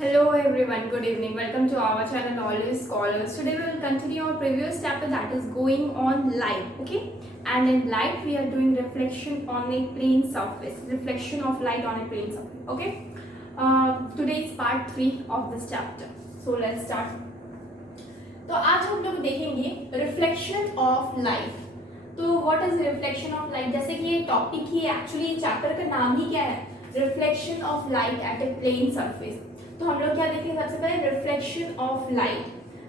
Hello everyone, good evening. Welcome to our channel Always Scholars. Today we will continue our previous chapter that is going on light. Okay, and in light we are doing reflection on a plane surface. Reflection of light on a plane surface. Okay, today is part 3 of this chapter. So let's start. तो आज हम लोग देखेंगे reflection of light. तो what is reflection of light? जैसे कि ये topic ही actually chapter का नाम ही क्या है, reflection of light at a plane surface. तो हम लोग क्या देखेंगे सबसे पहले reflection of light.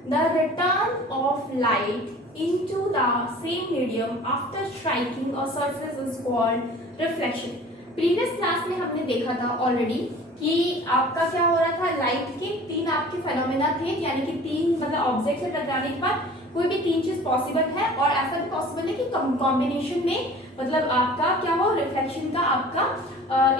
The return of light into the same medium after striking a surface is called reflection. Previous class में हमने देखा था ऑलरेडी कि आपका क्या हो रहा था, लाइट के तीन आपके फेनोमेना थे, यानी कि तीन मतलब ऑब्जेक्ट से टकराने के बाद कोई भी तीन चीज पॉसिबल है, और ऐसा भी पॉसिबल है कि कॉम्बिनेशन में मतलब आपका क्या हो, रिफ्लेक्शन का आपका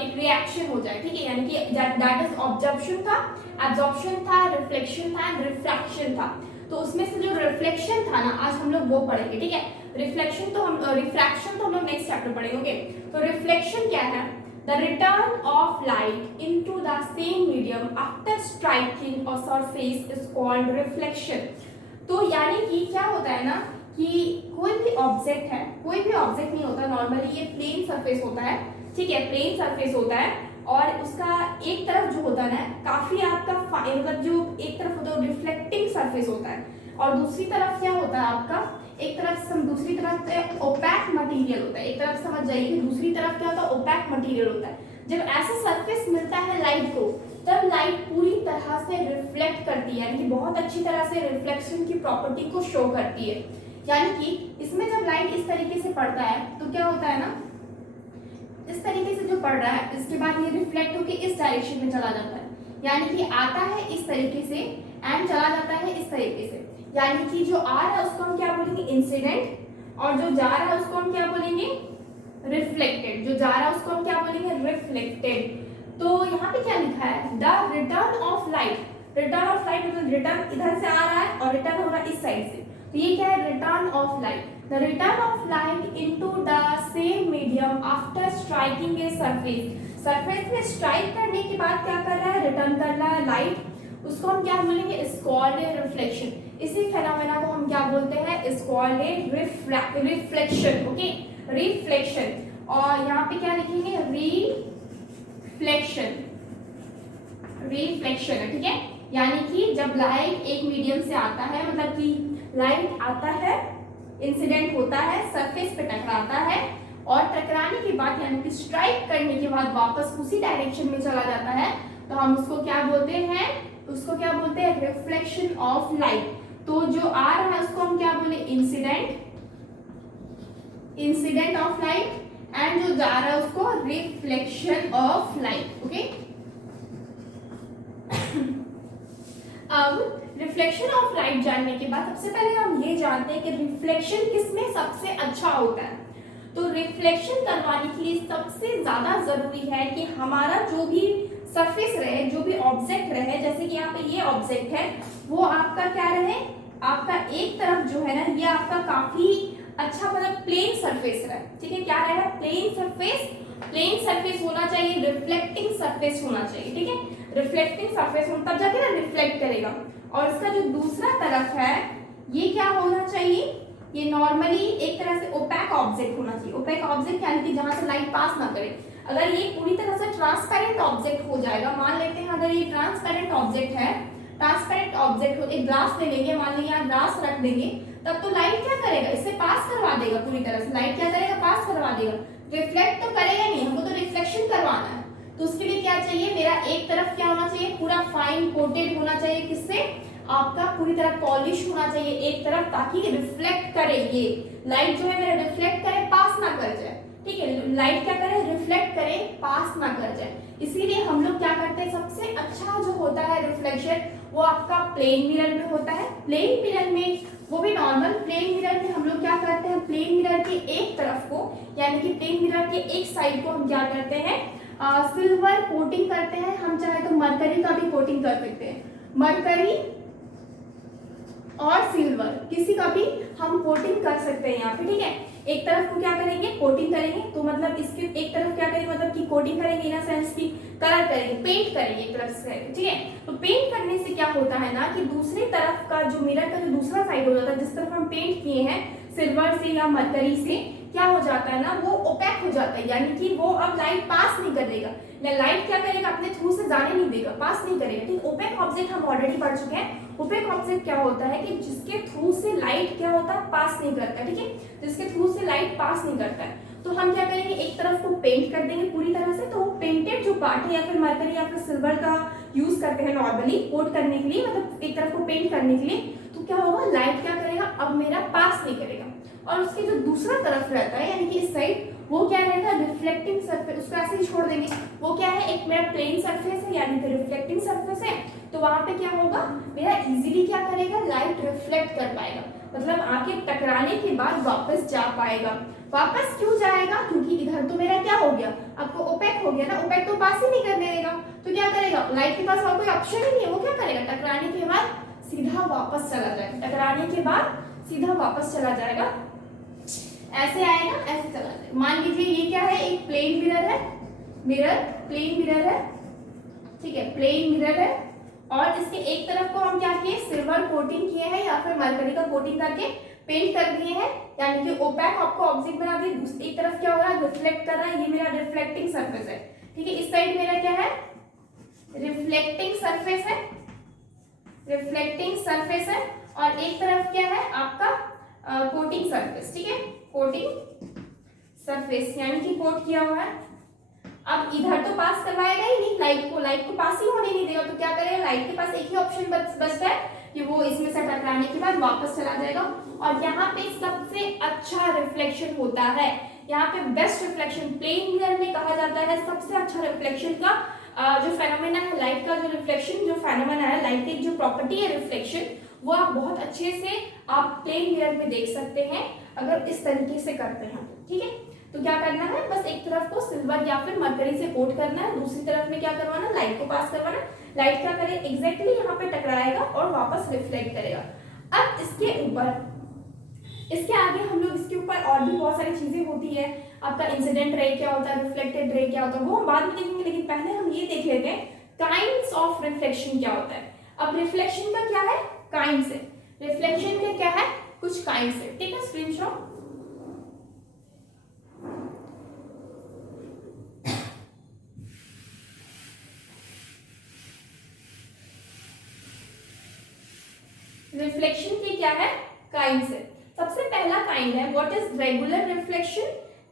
एक रिएक्शन हो जाए. ठीक है, यानी कि दैट इज ऑब्जर्प्शन था, एब्जॉर्प्शन था, रिफ्लेक्शन था एंड रिफ्रैक्शन था. तो उसमें से जो रिफ्लेक्शन था ना, आज हम लोग वो पढ़ेंगे. ठीक है, रिफ्लेक्शन तो हम रिफ्रैक्शन तो हम लोग नेक्स्ट चैप्टर पढ़ेंगे. तो रिफ्लेक्शन क्या है? The return of light into the same medium after striking a surface is called reflection. तो यानी कि क्या होता है ना कि कोई भी ऑब्जेक्ट है, कोई भी ऑब्जेक्ट नहीं होता, नॉर्मली ये प्लेन सरफेस होता है. ठीक है, प्लेन सरफेस होता है और उसका एक तरफ जो होता है ना काफी आपका मतलब जो एक तरफ होता है रिफ्लेक्टिंग सरफेस होता है, और दूसरी तरफ क्या होता है आपका, एक तरफ से दूसरी तरफ पे ओपैक मटेरियल होता है. एक तरफ समझ जाइए कि दूसरी तरफ क्या होता है, ओपैक मटेरियल होता है. जब ऐसा सरफेस मिलता है लाइट को, तब लाइट पूरी तरह से रिफ्लेक्ट करती है, यानी कि बहुत अच्छी तरह से रिफ्लेक्शन की प्रॉपर्टी को शो करती है. यानी कि इसमें जब लाइट इस तरीके से पड़ता है तो क्या होता है ना, इस तरीके से जो पड़ रहा है इसके बाद ये रिफ्लेक्ट होकर इस डायरेक्शन में चला जाता है, यानी कि आता है इस तरीके से एंड चला जाता है इस तरीके से. यानी कि जो आ रहा है उसको हम क्या बोलेंगे, इंसिडेंट, और जो जा रहा है उसको हम क्या बोलेंगे, रिफ्लेक्टेड. जो जा रहा है उसको हम क्या बोलेंगे, रिफ्लेक्टेड. तो यहाँ पे क्या लिखा है, the return of light. Return of light मतलब रिटर्न इधर से आ रहा है और रिटर्न हो रहा है इस साइड से. तो ये क्या है, return of light. The return of light into the same medium after striking a surface. Surface में स्ट्राइक करने के बाद क्या कर रहा है, रिटर्न कर रहा है लाइट. उसको हम क्या बोलेंगे, इज कॉल्ड ए रिफ्लेक्शन. इसी फेनोमेना को हम क्या बोलते हैं, is called a reflection. Okay, reflection. और यहाँ पे क्या लिखेंगे, रिफ्लेक्शन. रिफ्लेक्शन है. ठीक है, यानी कि जब लाइट एक मीडियम से आता है, मतलब कि लाइट आता है, इंसिडेंट होता है, सरफेस पे टकराता है, और टकराने के बाद यानी कि स्ट्राइक करने के बाद वापस उसी डायरेक्शन में चला जाता है, तो हम उसको क्या बोलते हैं, उसको क्या बोलते हैं, रिफ्लेक्शन ऑफ लाइट. तो जो आ रहा है उसको हम क्या बोले, incident, incident of light, and जो जा रहा है उसको रिफ्लेक्शन ऑफ लाइट. ओके, अब रिफ्लेक्शन ऑफ लाइट जानने के बाद सबसे पहले हम ये जानते हैं कि रिफ्लेक्शन किसमें सबसे अच्छा होता है. तो रिफ्लेक्शन करवाने के लिए सबसे ज्यादा जरूरी है कि हमारा जो भी सरफेस रहे, जो भी ऑब्जेक्ट रहे, जैसे कि यहाँ पे ये ऑब्जेक्ट है, वो आपका क्या रहे, आपका एक तरफ जो है ना ये आपका काफी अच्छा मतलब प्लेन सरफेस रहे. ठीक है, क्या रहेगा, प्लेन सरफेस. प्लेन सरफेस होना चाहिए, रिफ्लेक्टिंग सरफेस होना चाहिए. ठीक है, रिफ्लेक्टिंग सरफेस होना तब जाके ना रिफ्लेक्ट करेगा. और इसका जो दूसरा तरफ है ये क्या होना चाहिए, ये नॉर्मली एक तरह से ओपैक ऑब्जेक्ट होना चाहिए. ओपैक ऑब्जेक्ट यानी कि जहां से लाइट पास ना करे. अगर ये पूरी तरह से ट्रांसपेरेंट ऑब्जेक्ट हो जाएगा, मान लेते हैं अगर ये ट्रांसपेरेंट ऑब्जेक्ट है, ट्रांसपेरेंट ऑब्जेक्ट हो, एक ग्लास ले लेंगे, मान लीजिए यहाँ ग्लास रख देंगे, तब तो लाइट क्या करेगा, इससे पास करवा देगा पूरी तरह से. लाइट क्या करेगा, पास करवा देगा. रिफ्लेक्ट तो करेगा नहीं, हमको तो रिफ्लेक्शन करवाना है. तो उसके लिए क्या चाहिए, मेरा एक तरफ क्या होना चाहिए, पूरा फाइन कोटेड होना चाहिए, किससे, आपका पूरी तरह पॉलिश होना चाहिए एक तरफ, ताकि रिफ्लेक्ट करे, ये लाइट जो है मेरा रिफ्लेक्ट करे, पास ना कर जाए. ठीक है, लाइट क्या करे, रिफ्लेक्ट करे, पास ना कर जाए. इसीलिए हम लोग क्या करते हैं, सबसे अच्छा जो होता है रिफ्लेक्शन वो आपका प्लेन मिरर में होता है. प्लेन मिरर में, वो भी नॉर्मल प्लेन मिरर में हम लोग क्या करते हैं, प्लेन मिरर के एक तरफ को, यानी कि प्लेन मिरर के एक साइड को हम क्या करते हैं, सिल्वर कोटिंग करते हैं. हम चाहे तो मरकरी का भी कोटिंग कर सकते हैं. मरकरी और सिल्वर किसी का भी हम कोटिंग कर सकते हैं यहाँ पे. ठीक है, एक तरफ को क्या करेंगे, कोटिंग करेंगे। तो मतलब इसके एक तरफ क्या करेंगे, मतलब कि कोटिंग करेंगे, इन अ सेंस की कलर करेंगे, पेंट करेंगे एक तरफ से, ठीक है। तो पेंट करने से क्या होता है ना कि दूसरी तरफ का जो मिरर का जो दूसरा साइड हो जाता है, जिस तरफ हम पेंट किए हैं सिल्वर से या मरकरी से, क्या हो जाता है ना, वो ओपेक हो जाता है, यानी कि वो अब लाइट पास नहीं करेगा, लाइट क्या करेगा, अपने थ्रू से जाने नहीं देगा, पास नहीं करेगा, ठीक। ओपेक ऑब्जेक्ट हम ऑलरेडी पढ़ चुके हैं। ओपेक ऑब्जेक्ट क्या होता है कि जिसके थ्रू से लाइट क्या होता है, पास नहीं करता, ठीक है, जिसके थ्रू से लाइट पास नहीं करता है। तो हम क्या करेंगे, एक तरफ को पेंट कर देंगे पूरी तरह से। तो पेंटेड जो पार्ट है या फिर मरकरी या फिर सिल्वर का यूज करते हैं नॉर्मली कोट करने के लिए, मतलब एक तरफ को पेंट करने के लिए। तो क्या होगा, लाइट क्या करेगा, अब मेरा पास नहीं करेगा। और उसके जो दूसरा तरफ रहता है यानी कि इस साइड, वो क्या रहेगा, रिफ्लेक्टिंग सरफेस, उसको ऐसे ही छोड़ देंगे। वो क्या है, एक मेरा प्लेन सरफेस है यानी कि रिफ्लेक्टिंग सरफेस है। तो वहां पे क्या होगा, मेरा इजीली क्या करेगा, लाइट रिफ्लेक्ट कर पाएगा, मतलब आके टकराने के बाद वापस जा पाएगा। वापस क्यों जाएगा, क्योंकि इधर तो मेरा क्या हो गया, आपको ओपेक हो गया ना, ओपेक तो पास ही नहीं करने देगा। तो क्या करेगा, लाइट के पास और कोई ऑप्शन ही नहीं है, वो क्या करेगा, टकराने के बाद सीधा वापस चला जाएगा, टकराने के बाद सीधा वापस चला जाएगा, ऐसे आएगा, ऐसे चला जाएगा। मान लीजिए ये क्या है, एक प्लेन मिरर है, प्लेन मिरर है, ठीक है, प्लेन मिरर है। और इसके एक तरफ को हम क्या किए, सिल्वर कोटिंग किए हैं या फिर मरकरी का कोटिंग करके पेंट कर दिए हैं, यानी कि ओपेक आपको ऑब्जेक्ट बना दिए। दूसरी तरफ क्या हो रहा है, रिफ्लेक्ट कर रहा है, ये मेरा रिफ्लेक्टिंग सरफेस है, ठीक है। इस साइड मेरा क्या है, रिफ्लेक्टिंग सरफेस है, रिफ्लेक्टिंग सरफेस है। और एक तरफ क्या है आपका कोटिंग सरफेस, ठीक है, कोटिंग सरफेस यानी कि कोट किया हुआ है। अब इधर तो पास करवाएगा ही नहीं लाइट को पास ही होने नहीं देगा। तो क्या करेगा, लाइट के पास एक ही ऑप्शन बचता है कि वो इसमें से टकराने के बाद वापस चला जाएगा। और यहाँ पे सबसे अच्छा रिफ्लेक्शन होता है, यहाँ पे बेस्ट रिफ्लेक्शन प्लेन मिरर में कहा जाता है। सबसे अच्छा रिफ्लेक्शन का जो फेनोमेना है, लाइट का जो रिफ्लेक्शन जो फेनोमेना है, लाइट की जो प्रॉपर्टी है रिफ्लेक्शन, वो आप बहुत अच्छे से आप प्लेन मिरर में देख सकते हैं अगर इस तरीके से करते हैं, ठीक है। तो क्या करना है, बस एक तरफ को सिल्वर या फिर मरकरी से कोट करना है, दूसरी तरफ में क्या करवाना, लाइट को पास करवाना। लाइट क्या करे, एग्जैक्टली यहाँ पे टकराएगा और वापस रिफ्लेक्ट करेगा। अब इसके ऊपर, इसके आगे हम लोग इसके ऊपर और भी बहुत सारी चीजें होती है। आपका इंसिडेंट रे क्या होता है, रिफ्लेक्टेड रे क्या होता है, वो हम बाद में देखेंगे, लेकिन पहले हम ये देख लेते हैं काइंड्स ऑफ रिफ्लेक्शन क्या होता है। अब रिफ्लेक्शन का क्या है, काइंड्स है, रिफ्लेक्शन के क्या है, कुछ काइंड्स है, ठीक है। स्क्रीनशॉट, रिफ्लेक्शन के क्या है, काइंड्स है। सबसे पहला काइंड है what is regular reflection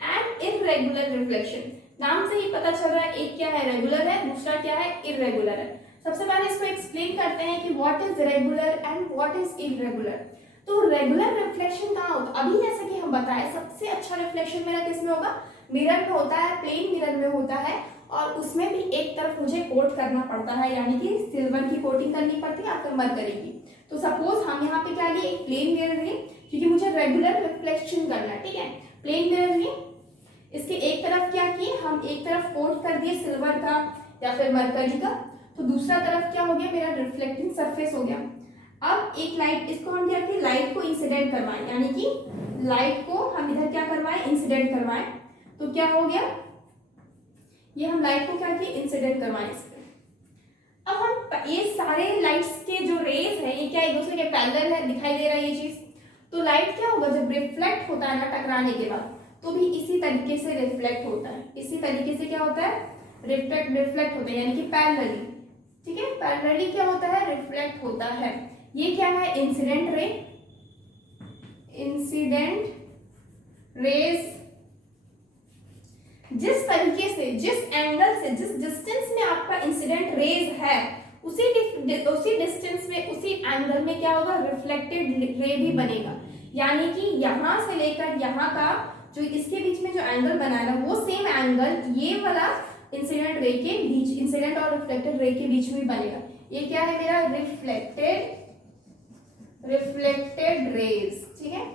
and irregular reflection. नाम से ही पता चल रहा है, एक क्या है रेगुलर है, दूसरा क्या है इररेगुलर है। सबसे पहले इसको एक्सप्लेन करते हैं कि what is regular and what is irregular. तो रेगुलर रिफ्लेक्शन कहाँ होता है, अभी जैसे कि हम बताए सबसे अच्छा रिफ्लेक्शन मेरा किस में होगा, मिरर में होता है, प्लेन मिरर में होता है। और उसमें भी एक तरफ मुझे कोट करना पड़ता है, यानी कि सिल्वर की कोटिंग करनी पड़ती है या फिर मरकरी की। तो सपोज हम यहाँ पे क्या लिए, एक प्लेन मिरर लिए, क्योंकि मुझे रेगुलर रिफ्लेक्शन करना है, ठीक है। प्लेन मिरर लिए, इसके एक तरफ क्या किए, हम एक तरफ कोट कर दिए सिल्वर का या फिर मरकरी का। तो दूसरा तरफ क्या हो गया, मेरा रिफ्लेक्टिंग सरफेस हो गया। अब एक लाइट, इसको हम क्या किए, लाइट को इंसिडेंट करवाएं, यानी कि लाइट को हम इधर क्या करवाएं, इंसिडेंट करवाएं। तो क्या हो गया, ये हम लाइट को क्या किए, इंसिडेंट करवाएं इस पे। अब हम ये सारे लाइट्स के जो रेज है, ये क्या एक दूसरे के पैरेलल है, दिखाई दे रहा है ये चीज। तो लाइट क्या होगा, जब रिफ्लेक्ट होता है ना टकराने के बाद, तो भी इसी तरीके से रिफ्लेक्ट होता है, इसी तरीके से क्या होता है, रिफ्लेक्ट होता है, यानी कि पैरेलली, ठीक है। पैरेलली क्या होता है, रिफ्लेक्ट होता है। ये क्या है, इंसिडेंट रे, इंसिडेंट रेज जिस तरीके से, जिस एंगल से, जिस डिस्टेंस में आपका इंसिडेंट रेज है, उसी डिस्टेंस में, उसी एंगल में क्या होगा, रिफ्लेक्टेड रे भी बनेगा। यानी कि यहां से लेकर यहां का जो इसके बीच में जो एंगल बना है ना, वो सेम एंगल ये वाला इंसिडेंट रे के बीच, इंसिडेंट और रिफ्लेक्टेड रे के बीच में बनेगा। ये क्या है मेरा, रिफ्लेक्टेड रेज, ठीक है।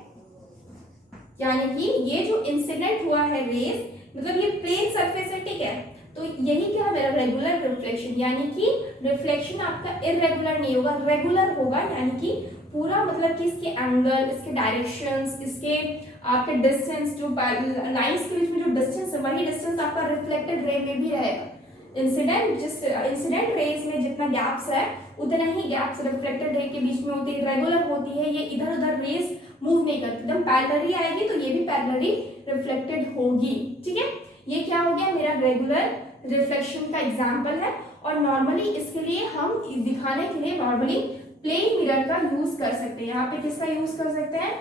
यानी कि ये जो इंसिडेंट हुआ है रेज, मतलब ये प्लेन सरफेस है, ठीक है। तो यही क्या है मेरा रेगुलर रिफ्लेक्शन, यानी कि रिफ्लेक्शन आपका इररेगुलर नहीं होगा, रेगुलर होगा। यानी कि पूरा मतलब कि इसके एंगल, इसके डायरेक्शंस, इसके आपके डिस्टेंस जो लाइंस के बीच में जो डिस्टेंस है वही डिस्टेंस आपका रिफ्लेक्टेड रे में भी रहेगा। इंसिडेंट रेज में जितना गैप्स है उतना ही गैप्स रिफ्लेक्टेड रे के बीच में होती है, रेगुलर होती है, ये इधर उधर रेज मूव नहीं करती, एकदम पैरेलली आएगी तो ये भी पैरेलली रिफ्लेक्टेड होगी। ठीक है, ये क्या हो गया मेरा रेगुलर रिफ्लेक्शन का एग्जाम्पल है। और नॉर्मली इसके लिए हम दिखाने के लिए नॉर्मली प्लेन मिरर का यूज कर सकते हैं। यहाँ पे किसका यूज कर सकते हैं,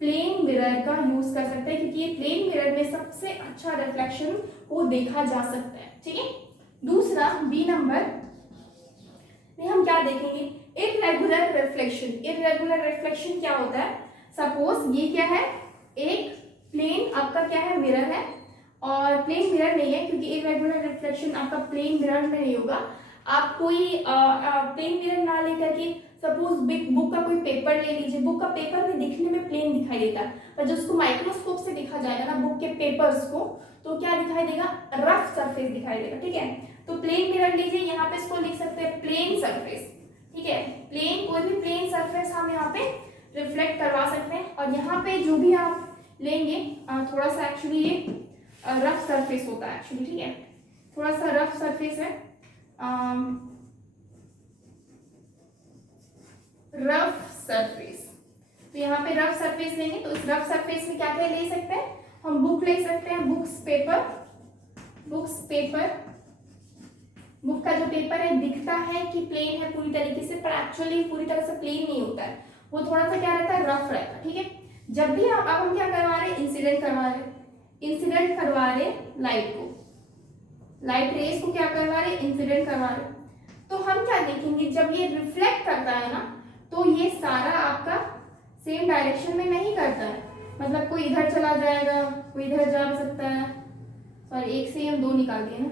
प्लेन मिरर का यूज कर सकते हैं, क्योंकि ये प्लेन मिरर में सबसे अच्छा रिफ्लेक्शन को देखा जा सकता है। ठीक है, दूसरा बी नंबर में हम क्या देखेंगे, इर्रेगुलर रिफ्लेक्शन। इर्रेगुलर रिफ्लेक्शन क्या होता है, सपोज ये क्या है, एक प्लेन आपका क्या है, मिरर है, और प्लेन मिरर नहीं है क्योंकि इर्रेगुलर रिफ्लेक्शन आपका प्लेन मिरर में नहीं होगा। आप कोई प्लेन मिरर ना लेकर के सपोज बुक का कोई पेपर ले लीजिए, बुक का पेपर में दिखने में प्लेन दिखाई देता है, पर जब उसको माइक्रोस्कोप से देखा जाएगा ना बुक के पेपर्स को, तो क्या दिखाई देगा, रफ सरफेस दिखाई देगा। ठीक है, तो प्लेन मिरर लीजिए, यहाँ पे इसको लिख सकते हैं प्लेन सरफेस। ठीक है, प्लेन, कोई भी प्लेन सरफेस हम यहाँ पे रिफ्लेक्ट करवा सकते हैं। और यहाँ पे जो भी आप लेंगे थोड़ा सा एक्चुअली ये रफ सरफेस होता है एक्चुअली। ठीक है, थोड़ा सा रफ सरफेस है, रफ सरफेस। तो यहाँ पे रफ सरफेस लेंगे तो इस रफ सरफेस में क्या क्या ले सकते हैं, हम बुक ले सकते हैं, बुक्स पेपर, बुक का जो पेपर है दिखता है कि प्लेन है पूरी तरीके से, पर एक्चुअली पूरी तरह से प्लेन नहीं होता है, वो थोड़ा सा क्या रहता है, रफ रहता है। ठीक है, जब भी अब हम क्या करवा रहे हैं, इंसिडेंट करवा रहे लाइट को, लाइट रेस को क्या करवा रहे, इंसिडेंट करवा रहे, तो हम क्या देखेंगे, जब ये रिफ्लेक्ट करता है ना तो ये सारा आपका सेम डायरेक्शन में नहीं करता है, मतलब कोई इधर चला जाएगा, कोई इधर जा सकता है, सॉरी एक से ही हम दो निकाल दिए ना,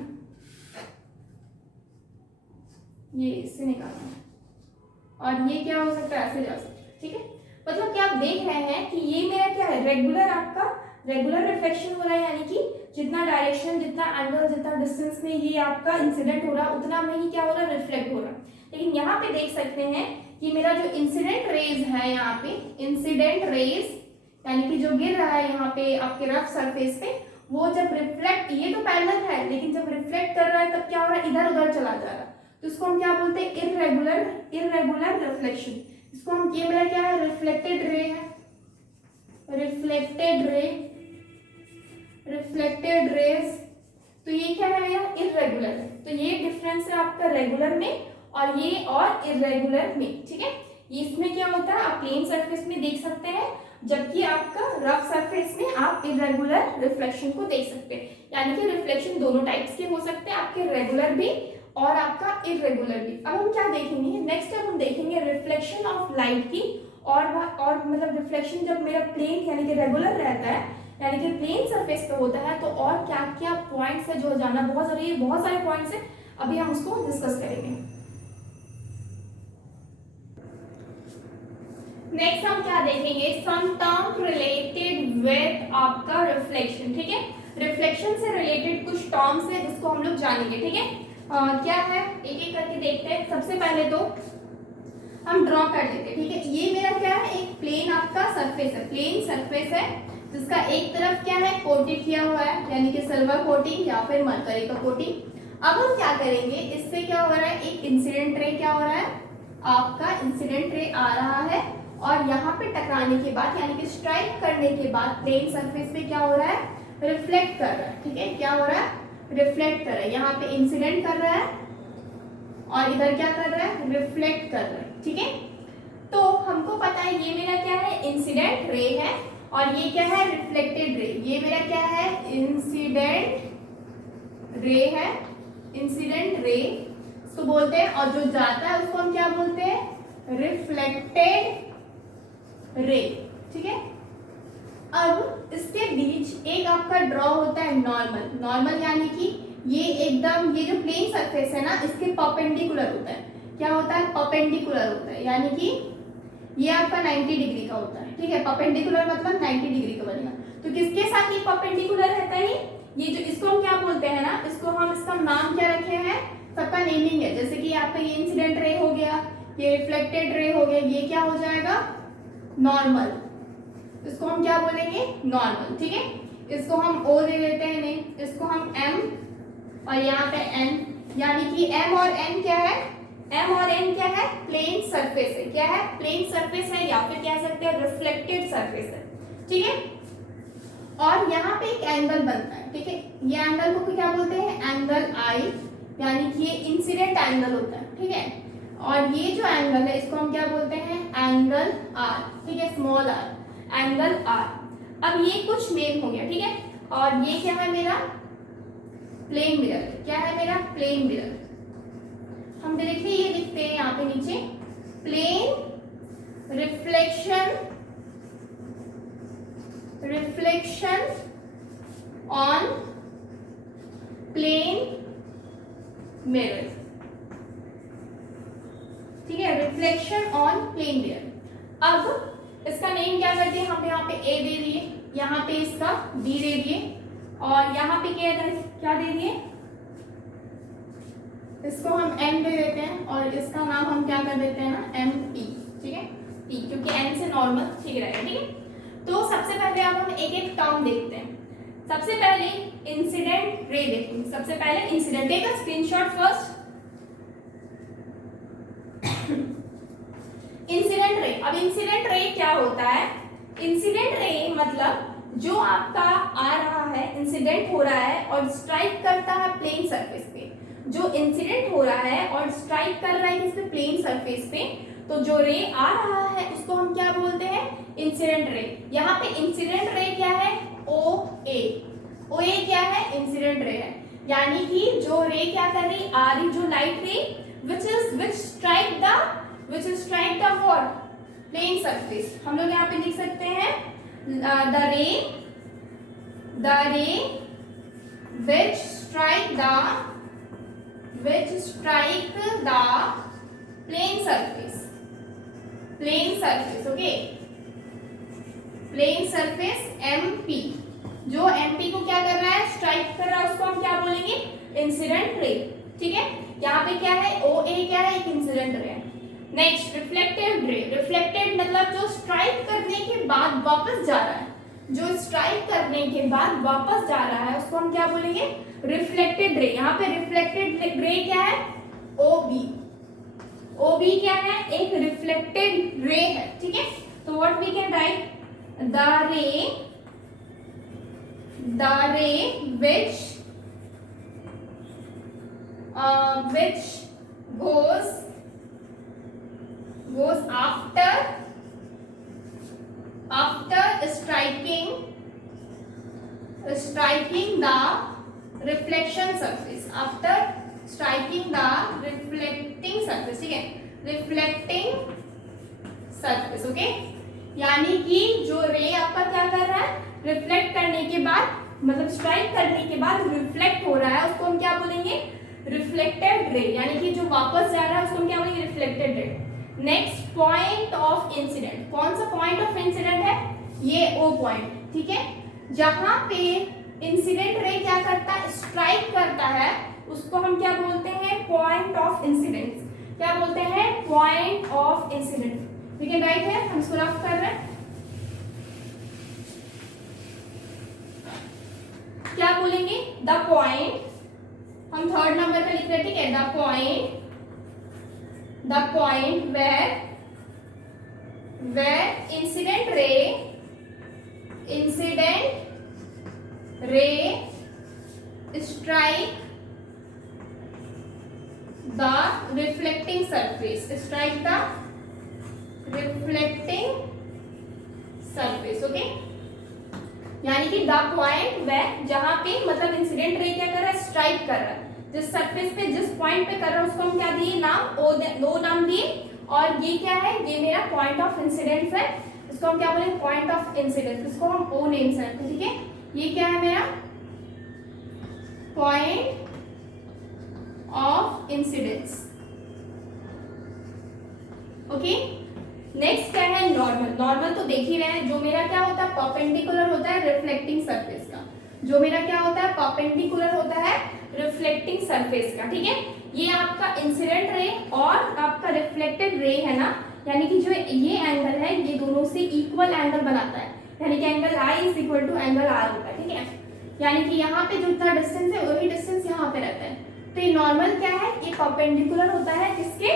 ये इससे निकालना है, और ये क्या हो सकता है, ऐसे जा सकता है। ठीक है, मतलब क्या आप देख रहे हैं कि ये मेरा क्या है, रेगुलर आपका रेगुलर रिफ्लेक्शन हो रहा है, यानी कि जितना डायरेक्शन, जितना एंगल, जितना डिस्टेंस में ये आपका इंसिडेंट हो रहा है उतना में ही क्या हो रहा है, रिफ्लेक्ट हो रहा है। लेकिन यहाँ पे देख सकते हैं कि मेरा जो इंसिडेंट रेज है, यहाँ पे इंसिडेंट रेज यानी कि जो गिर रहा है यहाँ पे आपके रफ सरफेस पे, वो जब रिफ्लेक्ट, ये तो पैरेलल है, लेकिन जब रिफ्लेक्ट कर रहा है तब क्या हो रहा है, इधर उधर चला जा रहा है, तो इसको हम क्या बोलते हैं, इर्रेगुलर रिफ्लेक्शन। इसको हम, ये मेरा क्या है, रिफ्लेक्टेड रे है, रिफ्लेक्टेड रेज, तो ये क्या है मेरा, इर्रेगुलर है। तो ये डिफरेंस है आपका रेगुलर में और ये और इर्रेगुलर में। ठीक है, ये इसमें क्या होता है, आप प्लेन सरफेस में देख सकते हैं, जबकि आपका रफ सरफेस में आप इर्रेगुलर रिफ्लेक्शन को देख सकते हैं। यानी कि रिफ्लेक्शन दोनों टाइप्स के हो सकते हैं, आपके रेगुलर भी और आपका इर्रेगुलर भी। अब हम क्या देखेंगे, नेक्स्ट अब हम देखेंगे रिफ्लेक्शन ऑफ लाइट की, और मतलब रिफ्लेक्शन जब मेरा प्लेन यानी कि रेगुलर रहता है, यानी कि प्लेन सरफेस पे होता है, तो और क्या क्या पॉइंट्स है जो जानना बहुत जरूरी है, बहुत सारे पॉइंट्स है, अभी हम उसको डिस्कस करेंगे। नेक्स्ट हम क्या देखेंगे, सम टर्म रिलेटेड विद आपका रिफ्लेक्शन। ठीक है, रिफ्लेक्शन से रिलेटेड कुछ टर्म्स है जिसको हम लोग जानेंगे। ठीक है, क्या है, एक एक करके देखते हैं। सबसे पहले तो हम ड्रॉ कर लेते हैं। ठीक है, ये मेरा क्या है, एक प्लेन आपका सरफेस है, प्लेन सरफेस है जिसका एक तरफ क्या है, कोटिंग किया हुआ है, यानी कि सिल्वर कोटिंग या फिर मरकरी का कोटिंग। अब हम क्या करेंगे, इससे क्या हो रहा है, एक इंसिडेंट रे क्या हो रहा है, आपका इंसिडेंट रे आ रहा है, और यहाँ पे टकराने के बाद यानी कि स्ट्राइक करने के बाद प्लेन सरफेस पे क्या हो रहा है, रिफ्लेक्ट कर रहा है। ठीक है, क्या हो रहा है, रिफ्लेक्ट कर रहा है, यहाँ पे इंसिडेंट कर रहा है और इधर क्या कर रहा है, रिफ्लेक्ट कर रहा है। ठीक है, तो हमको पता है ये मेरा क्या है, इंसिडेंट रे है, और ये क्या है, रिफ्लेक्टेड रे। ये मेरा क्या है, इंसिडेंट रे है, इंसिडेंट रे इसको बोलते हैं, और जो जाता है उसको हम क्या बोलते हैं, रिफ्लेक्टेड रे। ठीक है, अब इसके बीच एक आपका ड्रॉ होता है नॉर्मल। नॉर्मल यानी कि ये एकदम, ये जो प्लेन सरफेस है ना, इसके परपेंडिकुलर होता है। क्या होता है, परपेंडिकुलर होता है, यानी कि ये आपका 90 डिग्री का होता है। ठीक है, परपेंडिकुलर मतलब 90 डिग्री का बनेगा। तो किसके साथ ये परपेंडिकुलर रहता है, ये जो, इसको हम क्या बोलते हैं ना, इसको हम, इसका नाम क्या रखे हैं, सबका नेमिंग है। जैसे कि आपका ये इंसिडेंट रे हो गया, ये रिफ्लेक्टेड रे हो गया, ये क्या हो जाएगा, नॉर्मल। इसको हम क्या बोलेंगे, नॉर्मल। ठीक है, इसको हम O दे देते हैं नेम, इसको हम M और यहाँ पे N, यानी कि M और N क्या है, M और N क्या है, प्लेन सरफेस है। क्या है, प्लेन सरफेस है, या फिर कह सकते हैं रिफ्लेक्टेड सरफेस है। ठीक है, और यहाँ पे एक एंगल बनता है। ठीक है, ये एंगल को क्या बोलते हैं, एंगल I, यानी कि ये इंसिडेंट एंगल होता है। ठीक है, और ये जो एंगल है इसको हम क्या बोलते हैं, एंगल R। ठीक है, स्मॉल r, एंगल R। अब ये कुछ मेल हो गया। ठीक है, और ये क्या है मेरा, प्लेन मिरर। क्या है मेरा, प्लेन मिरर। हम देखिए ये लिखते हैं यहाँ पे नीचे, plane reflection on plane mirror. ठीक है, रिफ्लेक्शन ऑन प्लेन मिरर। अब इसका नेम क्या कर दिए हम, यहाँ पे A दे दिए, यहाँ पे इसका B दे दिए, और यहाँ पे क्या दे दिए, इसको हम M दे देते हैं, और इसका नाम हम क्या कर देते हैं ना, MP। ठीक है, P, क्योंकि N से नॉर्मल ठीक रहेगा। ठीक है, तो सबसे पहले अब हम एक एक टर्म देखते हैं। सबसे पहले इंसिडेंट रे देखेंगे। सबसे पहले incident, take a screenshot first. Incident ray. अब इंसिडेंट रे क्या होता है, इंसिडेंट रे मतलब जो आपका आ रहा है, इंसिडेंट हो रहा है और स्ट्राइक करता है प्लेन सरफेस पे। जो इंसिडेंट हो रहा है और स्ट्राइक कर रहा है किस पे, प्लेन सरफेस पे, तो जो रे आ रहा है उसको हम क्या बोलते हैं, इंसिडेंट रे। यहाँ पे इंसिडेंट रे क्या है, OA। OA क्या है, इंसिडेंट रे है, यानी कि जो रे क्या कर रही, आ रही जो लाइट रे, which strike the what, plane surface. हम लोग यहाँ पे लिख सकते हैं the ray which strike the plane surface, okay, plane surface MP। जो MP को क्या कर रहा है, स्ट्राइक कर रहा है, उसको हम क्या बोलेंगे, इंसिडेंट रे। ठीक है, यहाँ पे क्या है, OA क्या है, एक इंसिडेंट रे है। Next reflected ray. रिफ्लेक्टेड मतलब जो स्ट्राइक करने के बाद वापस जा रहा है, जो स्ट्राइक करने के बाद वापस जा रहा है उसको हम क्या बोलेंगे, रिफ्लेक्टेड रे। यहाँ पे रिफ्लेक्टेड रे क्या है, OB। OB क्या है, एक रिफ्लेक्टेड रे है। ठीक है, तो what we can write, the ray which goes after striking the reflection surface, after striking the reflecting surface। ठीक है, reflecting surface, ओके, यानी कि जो रे आपका क्या कर रहा है, रिफ्लेक्ट करने के बाद, मतलब स्ट्राइक करने के बाद रिफ्लेक्ट हो रहा है, उसको हम क्या बोलेंगे, रिफ्लेक्टेड रे, यानी कि जो वापस जा रहा है उसको हम क्या बोलेंगे, reflected ray. Next point of incident. कौन सा पॉइंट ऑफ इंसिडेंट है, ये O पॉइंट। ठीक है, जहां पे इंसिडेंट रे क्या करता है, स्ट्राइक करता है, उसको हम क्या बोलते हैं, पॉइंट ऑफ इंसिडेंट। क्या बोलते हैं, point of incident. We can write है, हम इसको रफ कर रहे हैं। क्या बोलेंगे, द पॉइंट, हम थर्ड नंबर पे लिख रहे हैं। ठीक है, the point where incident ray strike the reflecting surface, okay, यानी कि द पॉइंट वे, जहां पे मतलब इंसिडेंट रे क्या कर रहा है, स्ट्राइक कर रहा है, जिस सरफेस पे, जिस पॉइंट पे कर रहा है उसको हम क्या दिए, नाम O नाम दिए। और ये क्या है, ये मेरा पॉइंट ऑफ इंसिडेंस है, इसको हम क्या बोलेंगे, पॉइंट ऑफ इंसिडेंस, इसको हम O नेम से रखते हैं। ठीक है, ये क्या है मेरा, point of incidence, okay. Next क्या है, नॉर्मल। नॉर्मल तो देख ही रहे हैं, जो मेरा क्या होता है, परपेंडिकुलर होता है रिफ्लेक्टिंग सरफेस का, जो मेरा क्या होता है, परपेंडिकुलर होता है रिफ्लेक्टिंग सरफेस का। ठीक है, ये आपका इंसिडेंट रे और आपका रिफ्लेक्टेड रे है ना, यानी कि जो ये एंगल है, ये दोनों से इक्वल एंगल बनाता है, यानी कि angle I is equal to angle R होता है, ठीक है। यानी कि यहाँ पे जो इतना डिस्टेंस है वही डिस्टेंस यहाँ पे रहता है। तो ये नॉर्मल क्या है, ये परपेंडिकुलर होता है किसके,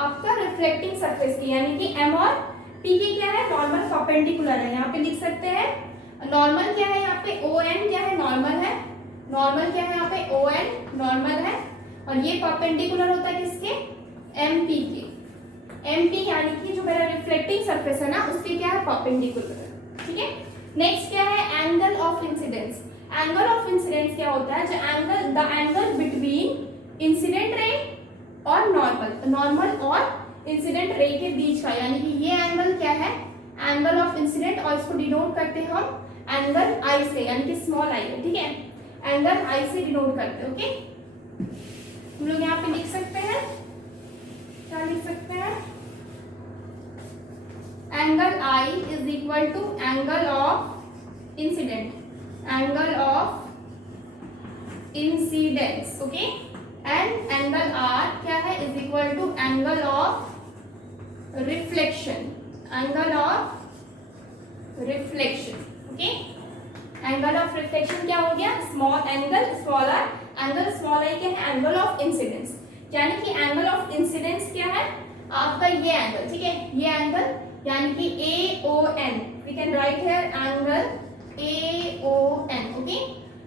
आपका रिफ्लेक्टिंग सरफेस की, यानी कि एम और पी की क्या है, नॉर्मल परपेंडिकुलर है। यहाँ पे लिख सकते हैं नॉर्मल क्या है, यहाँ पे ओ एन क्या है, नॉर्मल है, नॉर्मल क्या है यहाँ पे ओ एन नॉर्मल है, और ये परपेंडिकुलर होता है किसके, एम पी के। एम पी यानी कि जो मेरा रिफ्लेक्टिंग सरफेस है ना उसके क्या है, परपेंडिकुलर है, ठीक है। नेक्स्ट क्या है, angle of incidence. Angle of incidence क्या होता है, जो angle, the angle between incident ray और नॉर्मल और इंसिडेंट रे के बीच का, यानी कि ये एंगल क्या है, एंगल ऑफ इंसिडेंट, और इसको डिनोट करते हैं हम एंगल आई से, यानी कि स्मॉल आई है, ठीक है। एंगल आई से डिनोट करते हैं, ओके। हम लोग यहाँ पे लिख सकते हैं, क्या लिख सकते हैं, angle I is equal to angle of incident, angle of incidence, okay. And angle R क्या है, is equal to angle of reflection, angle of reflection, okay. Angle of reflection क्या हो गया, small angle small R, angle small I क्या है, angle of incidence, यानी कि angle of incidence क्या है आपका, ये एंगल, ठीक है, ये एंगल, यानी कि A O N, we can write here angle A O N, okay.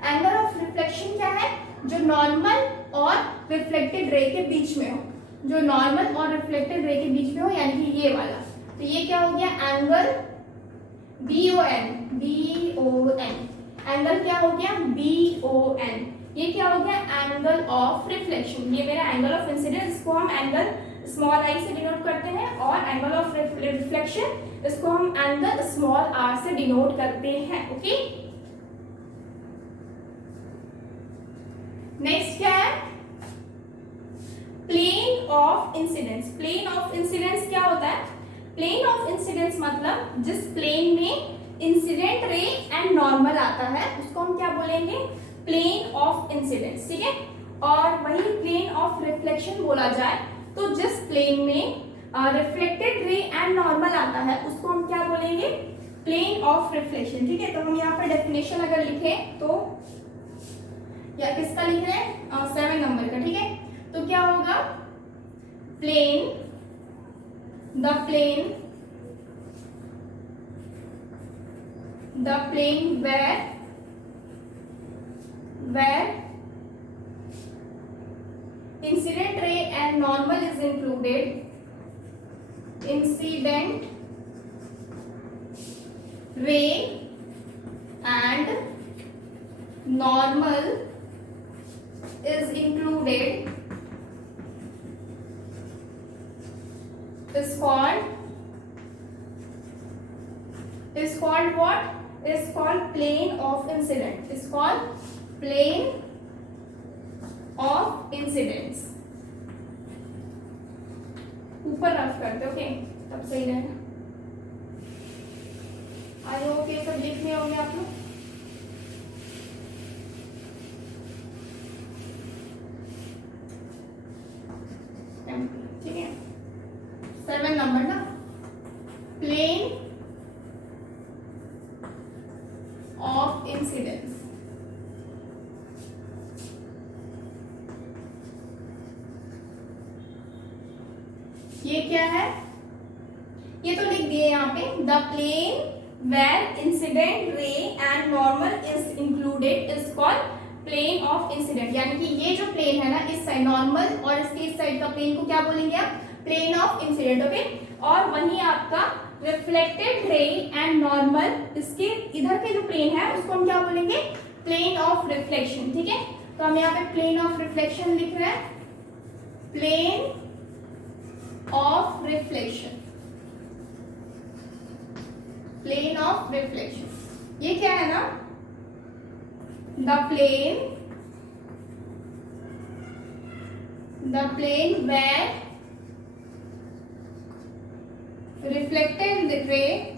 Angle of reflection क्या है, जो नॉर्मल और रिफ्लेक्टेड रे के बीच में हो, जो नॉर्मल और रिफ्लेक्टेड रे के बीच में हो, यानी कि ये वाला। तो ये क्या हो गया, angle B O N, B O N, angle क्या हो गया, बी ओ एन। ये क्या हो गया, एंगल ऑफ रिफ्लेक्शन। ये मेरा एंगल ऑफ इंसिडेंस, इसको हम एंगल स्मॉल आई से डिनोट करते हैं, और एंगल ऑफ रिफ्लेक्शन इसको हम एंगल स्मॉल आर से डिनोट करते हैं, ओके। नेक्स्ट क्या है, plane of incidence. Plane of incidence क्या होता है, प्लेन ऑफ इंसिडेंस मतलब जिस प्लेन में इंसिडेंट रे एंड नॉर्मल आता है उसको हम क्या बोलेंगे, प्लेन ऑफ इंसिडेंस, ठीक है। और वही प्लेन ऑफ रिफ्लेक्शन बोला जाए तो जिस प्लेन में रिफ्लेक्टेड रे एंड नॉर्मल आता है उसको हम क्या बोलेंगे, प्लेन ऑफ रिफ्लेक्शन, ठीक है। तो हम यहाँ पर डेफिनेशन अगर लिखें तो, या किसका लिख रहे हैं, 7 नंबर का, ठीक है। तो क्या होगा, plane, the plane where incident ray and normal is included, incident ray and normal is included is called what? Is called plane of incident. Is called plane of incidence. ऊपर रफ करते, okay, तब सही रहेगा। I hope ये सब लिख लिए होंगे आप लोग। ठीक है, 7 नंबर ना, प्लेन ऑफ इंसिडेंस। ये क्या है, ये तो लिख दिए यहाँ पे, the plane where incident ray and normal is included is called plane of incident. यानी कि ये जो प्लेन है ना, इस साइड नॉर्मल और इसके इस साइड का प्लेन को क्या बोलेंगे आप, प्लेन ऑफ इंसिडेंट, ओके। और वहीं आपका रिफ्लेक्टेड रे एंड नॉर्मल, इसके इधर के जो प्लेन है उसको हम क्या बोलेंगे, प्लेन ऑफ रिफ्लेक्शन, ठीक है। तो हम यहाँ पे प्लेन ऑफ रिफ्लेक्शन लिख रहे हैं, plane of reflection, plane of reflection. ये क्या है ना, the plane where reflected ray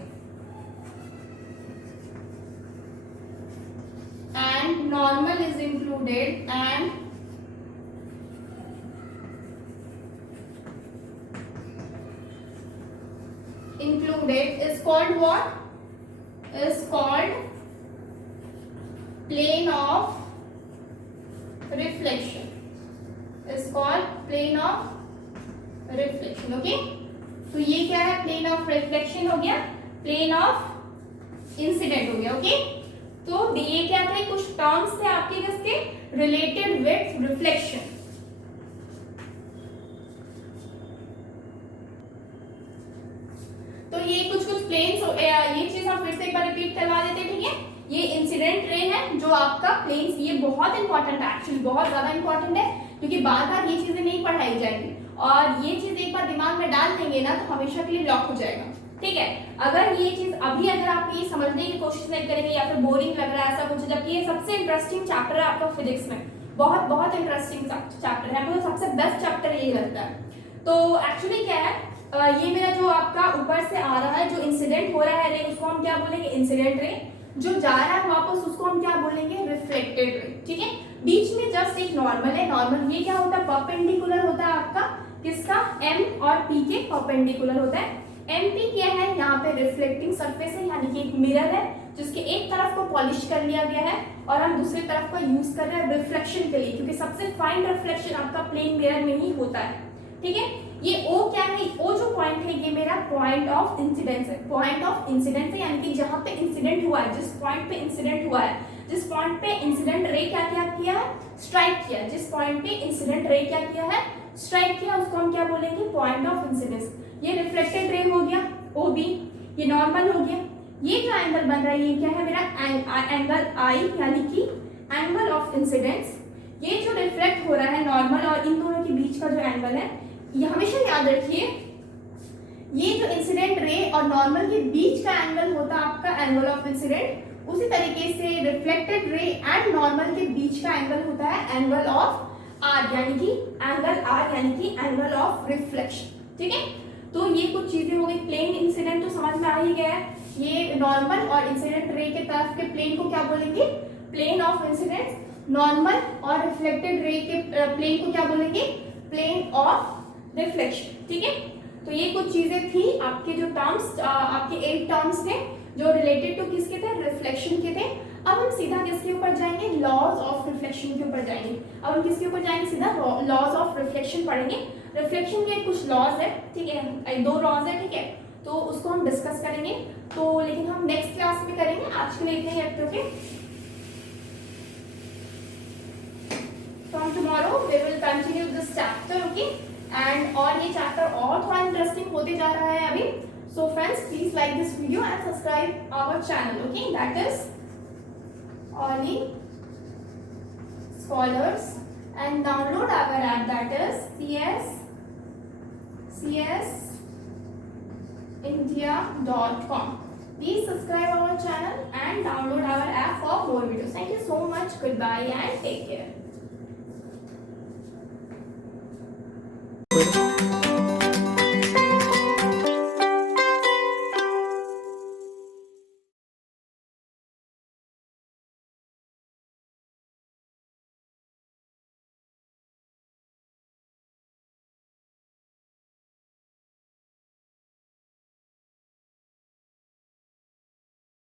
and normal is included and is called what, is called plane of reflection. Is called plane of reflection. Okay, तो ये क्या है? प्लेन ऑफ रिफ्लेक्शन हो गया, प्लेन ऑफ इंसिडेंट हो गया. ओके, तो ये क्या थे? कुछ टर्म्स थे आपके किसके रिलेटेड विथ रिफ्लेक्शन. तो ये कुछ प्लेन्स, ये चीज हम फिर से एक बार रिपीट करवा देते हैं. ठीक है, ये इंसिडेंट रे है जो आपका प्लेन्स, ये बहुत इंपॉर्टेंट है, एक्चुअली बहुत ज्यादा इंपॉर्टेंट है, क्योंकि बार बार ये चीजें नहीं पढ़ाई जाएंगी, और ये चीज एक बार दिमाग में डाल देंगे ना तो हमेशा के लिए लॉक हो जाएगा. ठीक है, अगर ये चीज अभी अगर आप ये समझने की कोशिश नहीं करेंगे या फिर बोरिंग लग रहा है ऐसा कुछ, जबकि ये सबसे इंटरेस्टिंग चैप्टर है आपका फिजिक्स में, बहुत बहुत इंटरेस्टिंग चैप्टर है, मुझे सबसे बेस्ट चैप्टर यही लगता है. तो एक्चुअली क्या है, ये मेरा जो आपका ऊपर से आ रहा है, जो इंसिडेंट हो रहा है रे, उसको हम क्या बोलेंगे? Incident ray. जो जा रहा है वापस, उसको हम क्या बोलेंगे? Reflected ray. ठीक है, बीच में जस्ट एक नॉर्मल है. नॉर्मल ये क्या होता है? परपेंडिकुलर होता है आपका किसका? एम और पी के परपेंडिकुलर होता है. एम पी क्या है? यहाँ पे रिफ्लेक्टिंग सरफेस है, यानी कि एक मिरर है जिसके एक तरफ को पॉलिश कर लिया गया है और हम दूसरी तरफ का यूज कर रहे हैं रिफ्लेक्शन के लिए, क्योंकि सबसे फाइन रिफ्लेक्शन आपका प्लेन मिरर में ही होता है. ठीक है, ये O क्या है? O जो पॉइंट है ये मेरा पॉइंट ऑफ इंसिडेंस है. पॉइंट ऑफ इंसिडेंस है यानी कि जहां पे इंसिडेंट हुआ है, जिस पॉइंट पे इंसिडेंट हुआ है, जिस पॉइंट पे इंसिडेंट रे क्या किया है? स्ट्राइक किया. जिस पॉइंट पे इंसिडेंट रे क्या किया है? स्ट्राइक किया, उसको हम क्या बोलेंगे? Point of incidence. ये रिफ्लेक्टेड रे हो गया OB, ये नॉर्मल हो गया. ये जो एंगल बन रहा है ये क्या है? मेरा एंगल I, यानी कि एंगल ऑफ इंसिडेंस. ये जो रिफ्लेक्ट हो रहा है नॉर्मल और इन दोनों के बीच का जो एंगल है, ये हमेशा याद रखिए, ये जो इंसिडेंट रे और नॉर्मल के बीच का एंगल होता है आपका एंगल ऑफ इंसिडेंट, उसी तरीके से रिफ्लेक्टेड रे एंड नॉर्मल के बीच का एंगल होता है एंगल ऑफ R, यानी कि एंगल R, यानी कि एंगल ऑफ रिफ्लेक्शन. ठीक है, तो ये कुछ चीजें हो गई. प्लेन इंसिडेंट तो समझ में आ ही गया है. ये नॉर्मल और इंसिडेंट रे के तरफ के प्लेन को क्या बोलेंगे? Plane of incidence. नॉर्मल और रिफ्लेक्टेड रे के प्लेन को क्या बोलेंगे? Plane of reflection. ठीक है, तो ये कुछ चीजें थी आपके जो टर्म्स, आपके 8 टर्म्स थे जो रिलेटेड टू किसके थे? रिफ्लेक्शन के थे. अब हम सीधा किसके ऊपर जाएंगे? लॉज ऑफ रिफ्लेक्शन के ऊपर जाएंगे. अब हम किसके ऊपर जाएंगे? सीधा लॉज ऑफ रिफ्लेक्शन पढ़ेंगे. रिफ्लेक्शन के कुछ लॉज है. ठीक है, 2 लॉज है. ठीक है, तो उसको हम डिस्कस करेंगे, तो लेकिन हम नेक्स्ट क्लास में करेंगे. आज के लिए इतने ही रखते. Okay, from tomorrow we will continue this chapter. Okay, and और ये चैप्टर और थोड़ा इंटरेस्टिंग होते जा रहा है अभी. So friends, please like this video and subscribe our channel. Okay, that is Olly Scholars, and download our app, that is csindia.com. Please subscribe our channel and download our app for more videos. Thank you so much. Goodbye and take care.